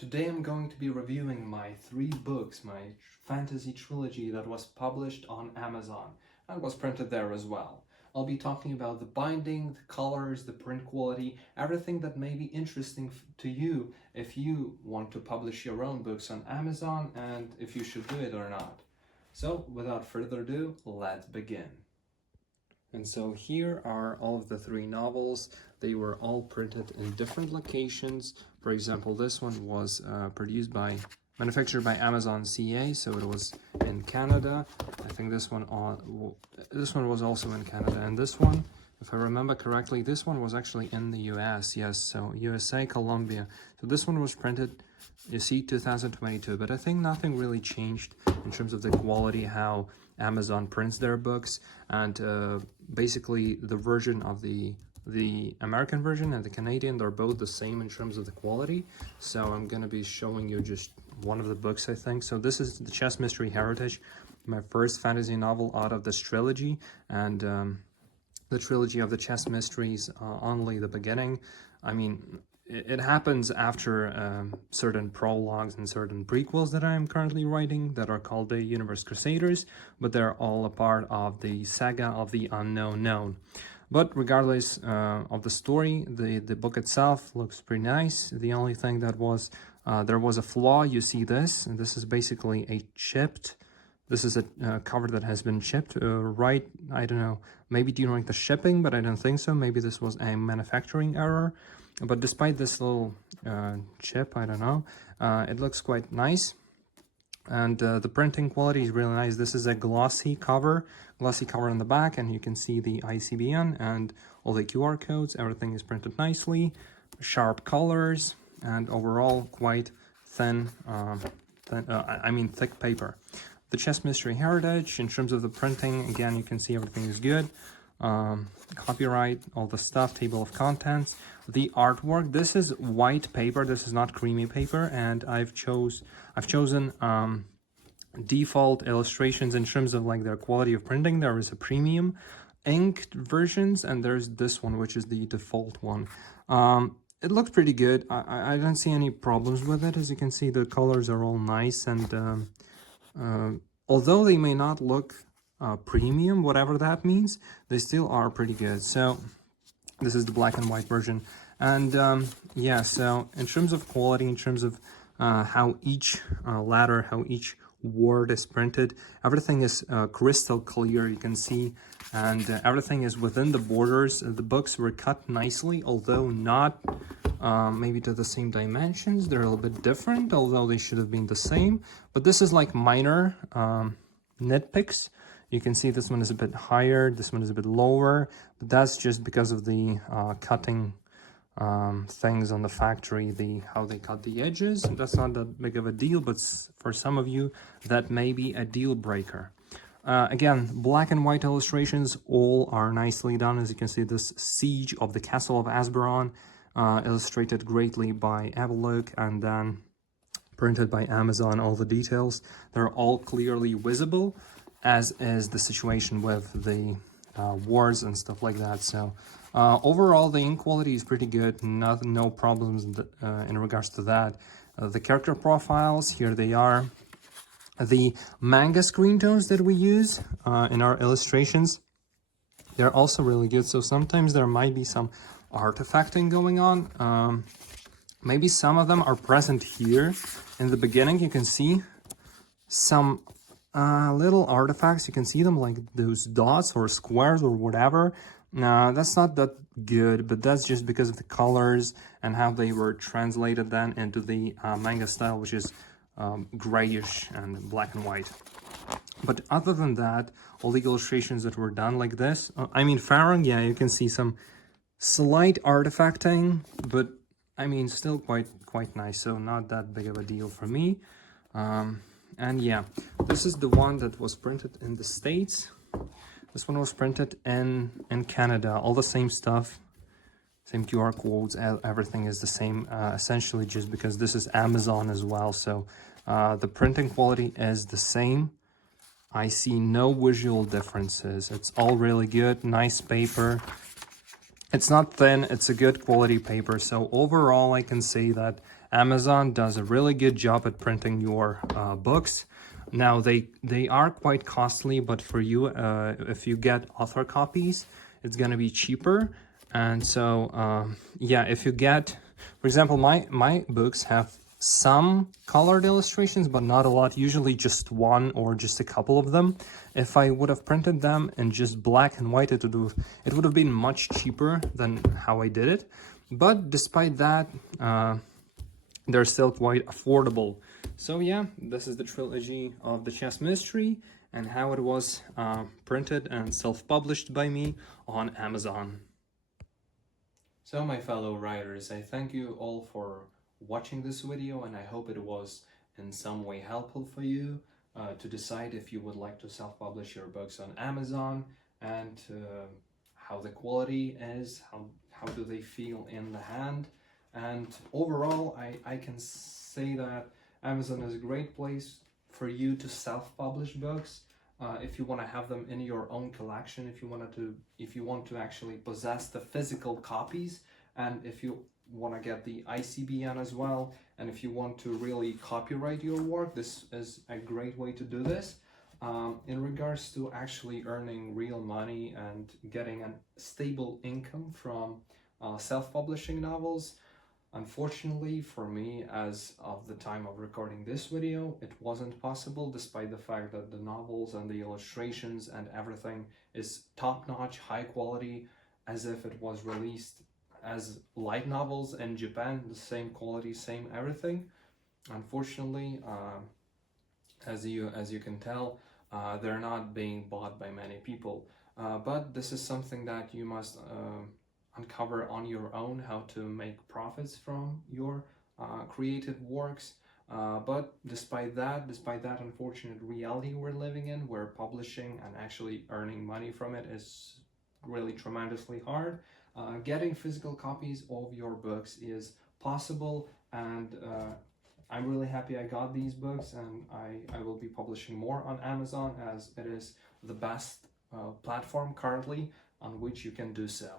Today I'm going to be reviewing my 3 books, my fantasy trilogy that was published on Amazon and was printed there as well. I'll be talking about the binding, the colors, the print quality, everything that may be interesting to you if you want to publish your own books on Amazon and if you should do it or not. So without further ado, let's begin. And so here are all of the 3 novels. They were all printed in different locations. For example, this one was manufactured by Amazon CA, so it was in Canada. I think this one was also in Canada, and this one, if I remember correctly, this one was actually in the US. Yes, so USA, Colombia. So this one was printed, you see, 2022, but I think nothing really changed in terms of the quality, how Amazon prints their books, and basically the version of the American version and the Canadian, they're both the same in terms of the quality. So I'm going to be showing you just one of the books, I think. So this is the Chess Mystery Heritage, my first fantasy novel out of this trilogy, and the trilogy of the Chess Mysteries, only the beginning. I mean, it happens after certain prologues and certain prequels that I am currently writing that are called the Universe Crusaders, but they're all a part of the saga of the unknown known. But regardless of the story, the book itself looks pretty nice. The only thing that was, there was a flaw. You see this, and this is basically a chipped, this is a cover that has been chipped, right, I don't know, maybe during the shipping, but I don't think so. Maybe this was a manufacturing error. But despite this little chip, I don't know, it looks quite nice. And the printing quality is really nice. This is a glossy cover on the back, and you can see the ICBN and all the QR codes. Everything is printed nicely, sharp colors, and overall quite thin, thick paper. The Chess Mystery Heritage, in terms of the printing, again, you can see everything is good. Copyright, all the stuff, table of contents, the artwork. This is white paper, this is not creamy paper, and I've chosen default illustrations in terms of like their quality of printing. There is a premium inked versions, and there's this one, which is the default one. It looks pretty good. I don't see any problems with it. As you can see, the colors are all nice, and although they may not look premium, whatever that means, they still are pretty good. So this is the black and white version, and yeah, so in terms of quality, in terms of how each letter, how each word is printed, everything is crystal clear, you can see, and everything is within the borders. The books were cut nicely, although not maybe to the same dimensions. They're a little bit different, although they should have been the same, but this is like minor nitpicks. You can see this one is a bit higher, this one is a bit lower, but that's just because of the cutting things on the factory, how they cut the edges. That's not that big of a deal, but for some of you, that may be a deal breaker. Again, black and white illustrations, all are nicely done. As you can see, this Siege of the Castle of Asberon, illustrated greatly by Avalok, and then printed by Amazon, all the details. They're all clearly visible, as is the situation with the wars and stuff like that. So overall, the ink quality is pretty good. No problems in regards to that. The character profiles, here they are. The manga screen tones that we use in our illustrations, they're also really good. So sometimes there might be some artifacting going on. Maybe some of them are present here. In the beginning, you can see some little artifacts. You can see them like those dots or squares or whatever. That's not that good, but that's just because of the colors and how they were translated then into the manga style, which is grayish and black and white. But other than that, all the illustrations that were done like this, I mean, Farron, yeah, you can see some slight artifacting, but I mean, still quite nice. So not that big of a deal for me. And yeah, this is the one that was printed in the States. This one was printed in Canada. All the same stuff, same QR codes, everything is the same, essentially, just because this is Amazon as well. So the printing quality is the same. I see no visual differences. It's all really good, nice paper. It's not thin, it's a good quality paper. So overall, I can say that Amazon does a really good job at printing your books. Now they are quite costly, but for you, if you get author copies, it's gonna be cheaper. And so yeah, if you get, for example, my books have some colored illustrations, but not a lot, usually just one or just a couple of them. If I would have printed them in just black and white, it would have been much cheaper than how I did it. But despite that, they're still quite affordable. So yeah, this is the trilogy of the Chess Mystery and how it was printed and self-published by me on Amazon. So my fellow writers, I thank you all for watching this video, and I hope it was in some way helpful for you to decide if you would like to self-publish your books on Amazon, and how the quality is, how do they feel in the hand. And overall, I can say that Amazon is a great place for you to self-publish books. If you want to have them in your own collection, if you want to actually possess the physical copies, and if you want to get the ICBN as well, and if you want to really copyright your work, this is a great way to do this. In regards to actually earning real money and getting a stable income from self-publishing novels, unfortunately for me, as of the time of recording this video, it wasn't possible, despite the fact that the novels and the illustrations and everything is top-notch, high quality, as if it was released as light novels in Japan, the same quality, same everything. Unfortunately, as you can tell, they're not being bought by many people. But this is something that you must uncover on your own, how to make profits from your creative works. But despite that unfortunate reality we're living in, where publishing and actually earning money from it is really tremendously hard, getting physical copies of your books is possible, and I'm really happy I got these books, and I will be publishing more on Amazon, as it is the best platform currently on which you can do so.